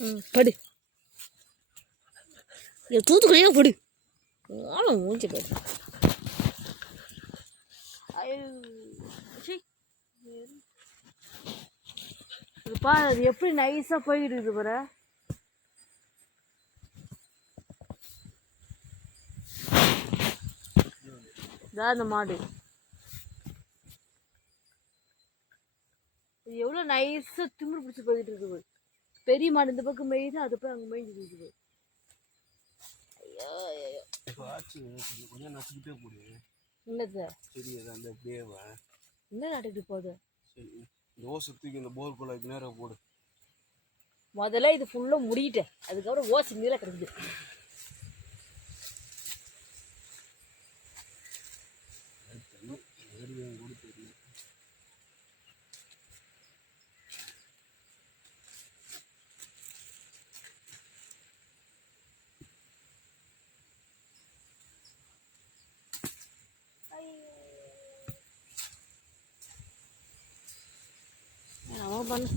படு தூத்துக்குடியே படு ஆளும் மூஞ்சி படு பா அது எப்படி நைஸா போய்கிட்டு இருக்குது பாரு அந்த மாடு எவ்வளோ நைஸா திமிரு பிடிச்சி போய்கிட்டு இருக்குது பெரிய மாடு இந்த பக்கம் மேயுது அது போய் அங்கே மேய்ஞ்சிட்டு இருக்குது கொஞ்சம் நட்டுக்கிட்டே போடு என்னது சரி அந்த அப்படியே என்ன நட்டுக்கிட்டு போகுது சரி இந்த ஓசை தூக்கி இந்த போர் குழாய்க்கு நேராக போடு முதல்ல இது ஃபுல்லாக முடிக்கிட்டேன் அதுக்கப்புறம் ஓசை நீல கிடக்குது பண்ணு